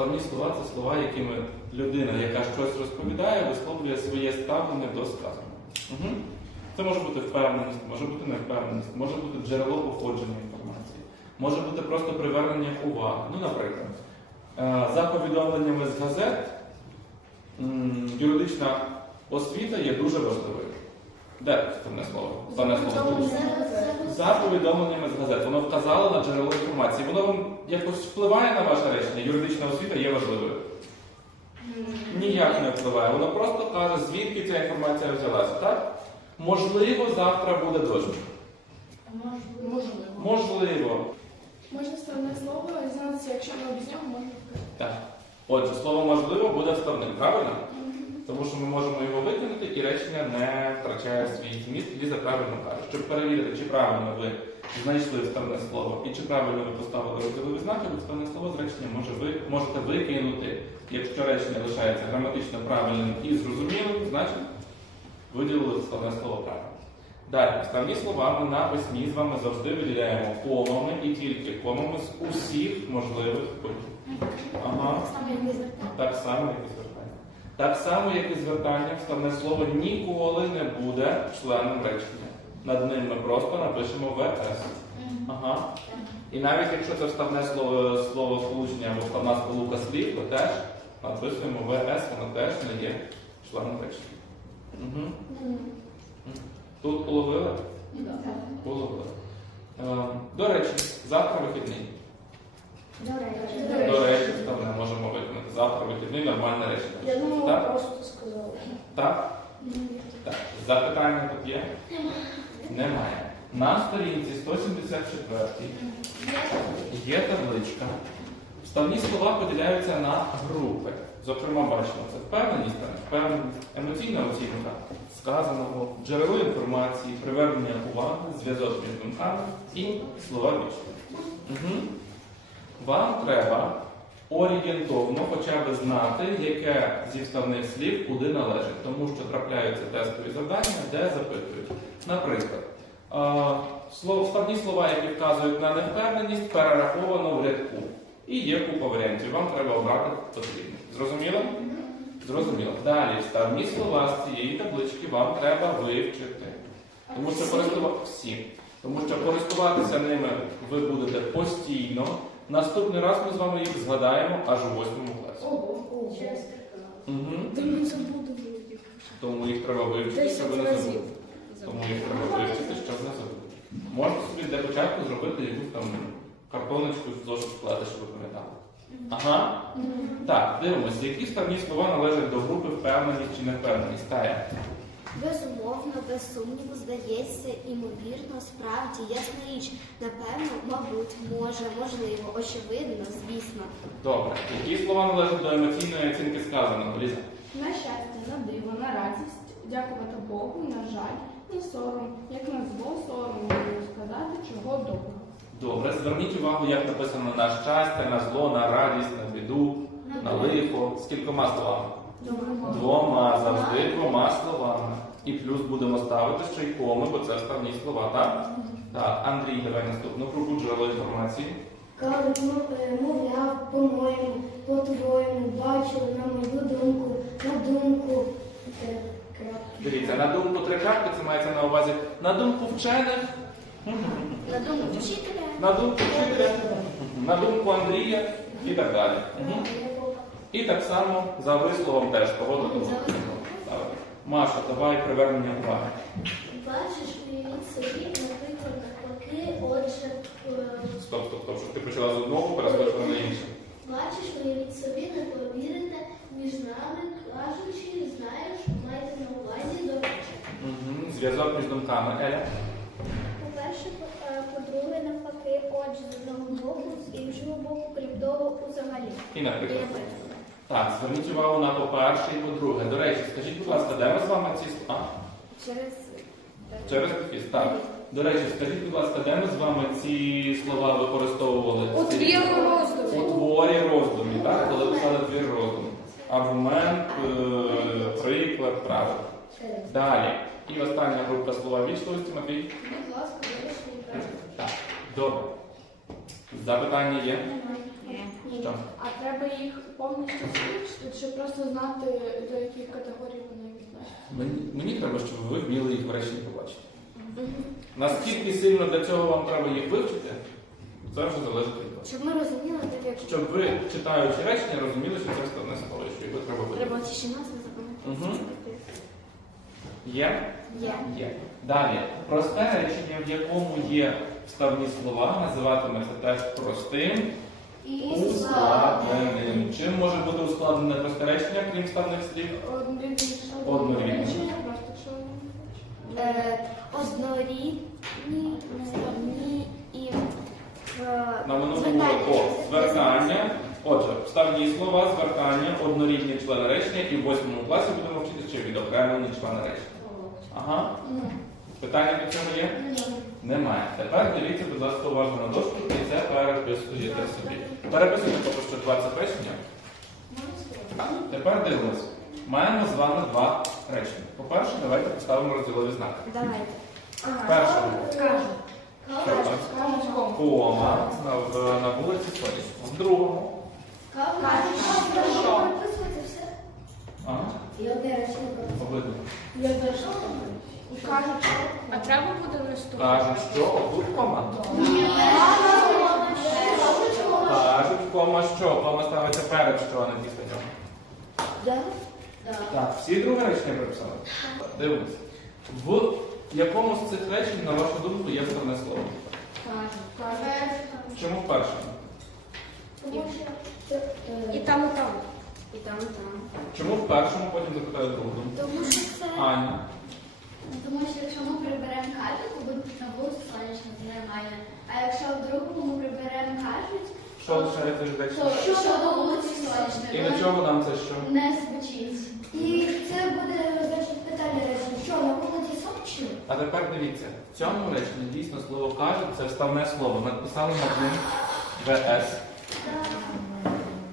Вставні слова це слова, якими людина, яка щось розповідає, висловлює своє ставлення до сказаного. Угу. Це може бути впевненість, може бути невпевненість, може бути джерело походження інформації, може бути просто привернення уваги. Ну, наприклад, е, за повідомленнями з газет, юридична освіта є дуже важливою. Де тут слово? Вставне слово. За повідомленнями з газет. Воно вказало на джерело інформації. Воно вам якось впливає на ваше речення. Юридична освіта є важливою. Ніяк не впливає. Воно просто каже, звідки ця інформація взялася. Так? Можливо, завтра буде дощ. Можливо. Можливо. Можна вставне слово різниця, якщо ми нього можна Так. Отже, слово можливо буде вставним, правильно? Тому що ми можемо його викинути і речення не втрачає свій зміст, Ліза правильно каже. Щоб перевірити, чи правильно ви знайшли вставне слово і чи правильно ви поставили розділові знаки, ви вставне слово з речення може ви можете викинути. Якщо речення лишається граматично правильним і зрозумілим, значить виділили вставне слово правильно. Далі, вставні слова ми на письмі з вами завжди виділяємо комами і тільки комами з усіх можливих подій. Ага. Так само, як і звертання. Так само, як і звертання, вставне слово ніколи не буде членом речення. Над ним ми просто напишемо ВС. Ага. І навіть якщо це вставне слово, слово сполучення або вставна сполука слів, то теж написуємо ВС, воно теж не є членом речення. Угу. Тут уловили? Уловили. Е, до речі, завтра вихідний. До речі, вставне можемо виконати. Завтра вихідний, нормальне речення. Я думала, Так? просто сказала. Так? Так. Запитання тут є? Немає. На сторінці 174 є табличка. Вставні слова поділяються на групи. Зокрема, бачимо, це впевненість та невпевненість, емоційна оцінка сказаного, джерело інформації, привернення уваги, зв'язок між думками і слова відповідь. Угу. Вам треба орієнтовно хоча б знати, яке зі вставних слів куди належить, тому що трапляються тестові завдання, де запитують. Наприклад, вставні слова, які вказують на невпевненість, перераховано в рядку. І є купа варіантів. Вам треба обрати потрібне. Зрозуміло? Зрозуміло. Далі вставні слова з цієї таблички вам треба вивчити. Тому що користувати всі. Тому що користуватися ними ви будете постійно. Наступний раз ми з вами їх згадаємо аж у восьмому класі. Ого. Угу. Забуду. Тому їх треба вивчити, щоб не забули. Тому їх треба вивчити, щоб не забули. Можете собі для початку зробити якусь там картоночку з зошит склади, щоб ви пам'ятали. Ага. Так, дивимося, які вставні слова належать до групи впевненість чи невпевненість. Тая. Безумовно, без сумніву, здається, імовірно, справді, ясна річ, напевно, мабуть, може, можливо, очевидно, звісно. Добре. Які слова належать до емоційної оцінки сказаного? Ліза? На щастя, на диво, на радість, дякувати Богу, на жаль, на сором. Як на зло, сором можу сказати, чого доброго. Добре, зверніть увагу, як написано на щастя, на зло, на радість, на біду, на лихо. З кількома словами? Двома, завжди двома словами. І плюс будемо ставити ще й коми, бо це вставні слова, так? Так, Андрій, давай наступну групу джерело інформації. Кажуть, ну, е, мовляв, по-моєму, по-твоєму, бачили, на мою думку, на думку. Крапки. Дивіться, на думку три крапки, це мається на увазі на думку вчених, На думку вчителя, на думку вчителя, на думку Андрія і так далі. Мгм. І так само за висловом теж погодили. Маша, давай привернення уваги. Бачиш, уявіть собі, наприклад, навпаки, отже, е, Стоп, стоп, стоп, щоб ти почала з одного, перескочила на інше. бачиш, уявіть собі, не повірите, між нами кажучи, знаєш, маєте на увазі до речі. Угу. Зв'язок між думками. Еля. По-перше, е, по-друге, навпаки, отже, з одного боку, з іншого боку, крім того, взагалі. І наприклад. Так, зверніть увагу на по-перше і по-друге. До речі, скажіть, будь ласка, де ми з вами ці а? через Через дефіс, так. До речі, скажіть, будь ласка, де ми з вами ці слова використовували? У твіру роздумі. У творі роздумі, так? Коли писали твір роздумі. Аргумент, е, приклад, правило. Далі. І остання група слова вічливості, Матвій. Будь ласка, вирішуй правильно. Так, добре. Запитання є? А треба їх повністю вивчити, чи просто знати, до яких категорій вони відносяться? Мені, мені треба, щоб ви вміли їх врешті побачити. Наскільки сильно для цього вам треба їх вивчити, це вже залежить від вас. Щоб ми розуміли, так як Щоб ви, читаючи речення, розуміли, що це складне слово, що його треба вивчити. треба ще назви запам'ятати. Мгм. Є? Є. Є. Далі. Просте речення, в якому є вставні слова, називатиметься теж простим ускладненим. Чим може бути ускладнене просте речення, крім вставних слів? Однорідні. бачать. Е, Однорідні, вставні і е, На минулому звертання. уроку звертання. Отже, вставні слова, звертання, однорідні члени речення і в восьмому класі будемо вчити ще відокремлені члени речення. Ага. Питання до цього є? Немає. Тепер дивіться, будь ласка, уважно на дошку і це переписуєте собі. Переписуйте поки що 20 речення. Тепер дивимось. Маємо з вами два речення. По-перше, давайте поставимо розділові знаки. Давайте. Перше. Кажу. Що? Кома на, на вулиці Сонячна. В другому. Ага. І одне речення Обидва. Я теж кажуть, що а треба буде наступити. Кажуть, що тут кома. Кажуть, кома що? Кома ставиться перед що, а не після нього. Так, всі друге речення приписали? Дивимось. В якому з цих речень, на вашу думку, є вставне слово? Кажуть. Чому в першому? Тому що І там, і там. І там, і там. Чому в першому, потім запитаю другу думку? Тому що це Аня. Тому що якщо ми приберемо кажуть, то буде на вулиці сонячно, це нормально. А якщо в другому ми приберемо кажуть, Що лишається від то що на вулиці сонячно? І до чого нам це що? Не звучить. і це буде значить питання речення. Що на вулиці сонячно? А тепер дивіться, в цьому реченні дійсно слово кажуть це вставне слово. Написали над ним ВС.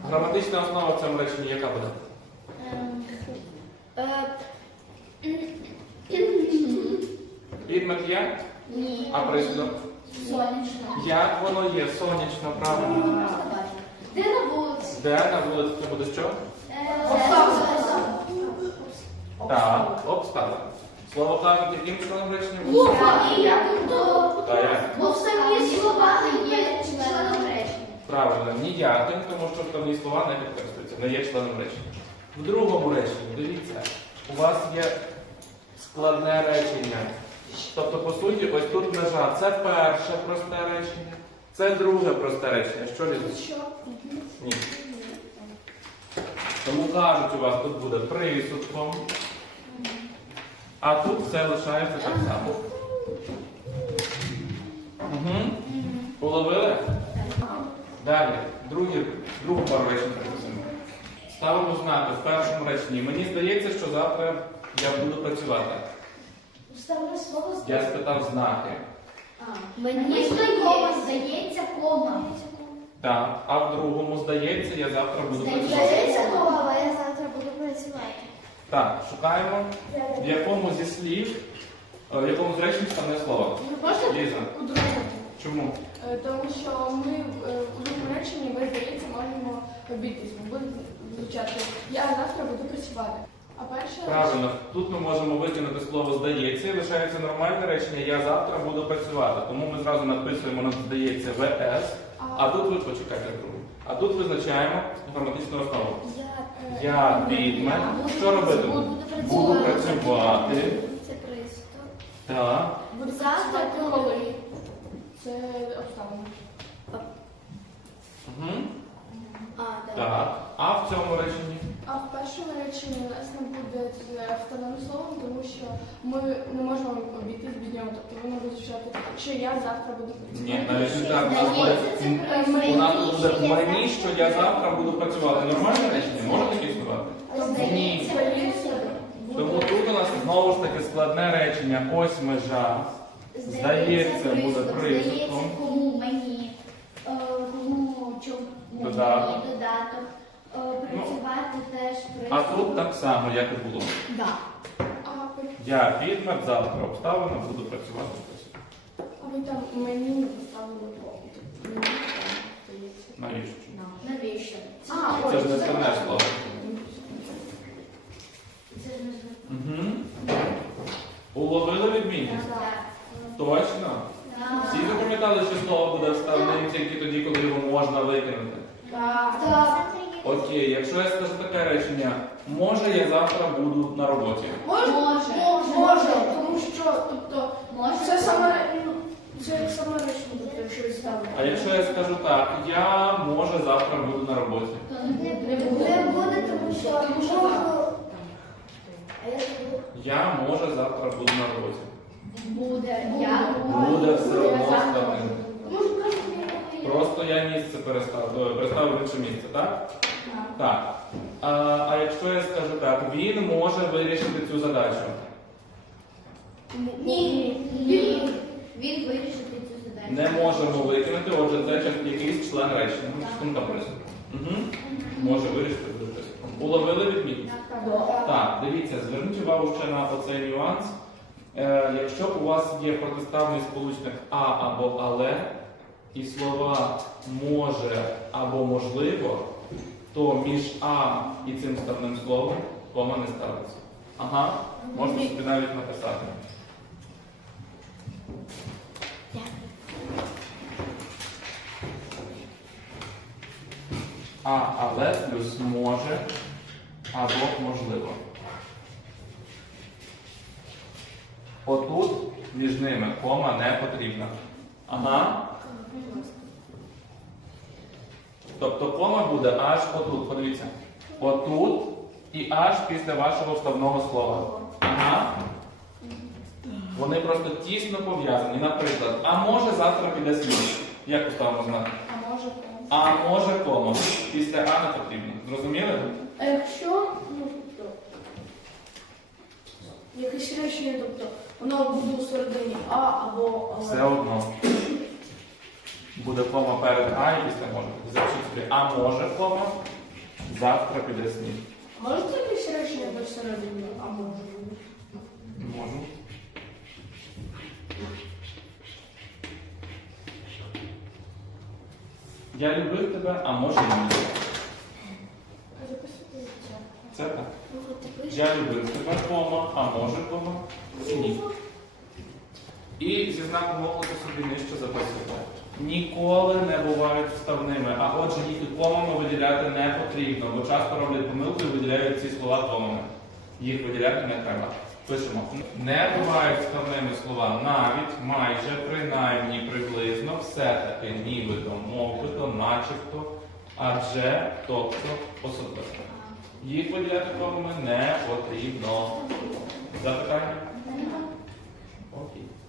Граматична основа в цьому реченні яка буде? Ем, е, Підмет є, Ні. а присудок? Сонячно. Як воно є? Сонячно, правильно. Де на вулиці? Де на вулиці це буде що? Обставина. Так, обставина. Слово кажуть, яким членом речення? І як? Бо в самі слова не є членом речення. Правильно, ніяким, тому що вставні слова не підкреслюються, не є членом речення. В другому реченні, дивіться, у вас є складне речення. Тобто, по суті, ось тут межа. Це перше просте речення, це друге просте речення. Що лізуть? Що? Ні. Тому кажуть, у вас тут буде присудком, а тут все лишається так само. Угу. Уловили? Далі, другі, другу пару речень. Ставимо знаки в першому реченні. Мені здається, що завтра я буду працювати. Слово Я спитав знаки. Мені знайомо, здається, кома. Так. А в другому здається, я завтра буду працювати. Здається, кома. але я завтра буду працювати. Так, шукаємо, в якому зі слів, е, в якому з речень стане слово. Можна Ліза, у другому? чому? Е, Тому що ми е, у другому реченні, ви здається, можемо обійтись. Ми будемо звучати Я завтра буду працювати. А перше Правильно, тут ми можемо викинути слово здається, і лишається нормальне речення Я завтра буду працювати. Тому ми зразу написуємо на здається ВС, а тут ви почекайте другу. А тут визначаємо граматичну основу. е, Я. Що робити? Буду працювати. Це приступ. Так. Завтра коли. Це обставина. Угу. А, так. Так. А в цьому реченні? А в першому реченні у нас не буде встановленим словом, тому що ми не можемо обійтись без нього. Тобто воно буде звучати, що я завтра буду працювати. Ні, навіть не так. У нас буде- У нас буде мені, що я завтра буду працювати. Нормальне речення? Може таке існувати? Ні. Здається, Тому тут у нас знову ж таки складне речення. Ось межа. Здається, буде Здається, кому мені, е, кому чому Додаток. мені додаток. Е, Працювати теж А тут так само, як і було. Да. а ви, Я підмет, завтра обставина, буду працювати. а ви там мені не поставили. Мені там Навіщо? Навіщо? А, Це ж не вставне слово. Це ж не Угу. Уловили відмінність? Так. Точно. Всі запам'ятали, що слово буде вставним тільки тоді, коли його можна викинути. Так. Так. Окей, якщо я скажу таке речення, може я завтра буду на роботі. Може, Може. може, тому що, тобто, Може. це саме, ну, це як саме речення, тобто, якщо і ставити. А якщо я скажу так, я може завтра буду на роботі. То не буде. Не буде. Тому що Тому що можу. Я може завтра буду на роботі. Буде. Я Буде все одно вставним. Просто я місце переставив, переставив в інше місце, так? Так. Так. А, а якщо я скажу так, він може вирішити цю задачу. Ні. Ні. Він вирішить цю задачу. Не можемо викинути, отже, це якийсь член речення. Ну. Угу. Може вирішити. Уловили відмінність? Так, дивіться, зверніть увагу ще на оцей нюанс. Е, якщо у вас є протиставний сполучник а або але, і слова може або можливо, то між а і цим ставним словом кома не ставиться. Ага, можна собі навіть написати. А, але плюс може або можливо. Отут між ними кома не потрібна. Ага. Тобто кома буде аж отут. Подивіться. Отут і аж після вашого вставного слова. Ага. Вони просто тісно пов'язані. Наприклад, а може завтра піде сніг. Як поставимо знак? А може, А може кома. Після А не потрібно. Зрозуміли? А якщо, ну, тобто, якесь речення, тобто, воно буде у середині А або. Все одно. Буде кома перед А і після може. Запишіть собі. А може кома. Завтра піде сніг. Можете якесь речення без середини? А може. Можу. Я любив тебе, а може ні. Записуйте це. Це так. Ну. Я любив тебе, кома, а може кома. Ні. І зі знаком оклику собі нижче записуйте. Ніколи не бувають вставними, а отже їх і комами виділяти не потрібно, бо часто роблять помилку і виділяють ці слова комами. Їх виділяти не треба. Пишемо. Не бувають вставними слова навіть, майже, принаймні, приблизно, все-таки, нібито, мовбито, начебто, адже, тобто, особисто. Їх виділяти комами не потрібно. Запитання? Окей.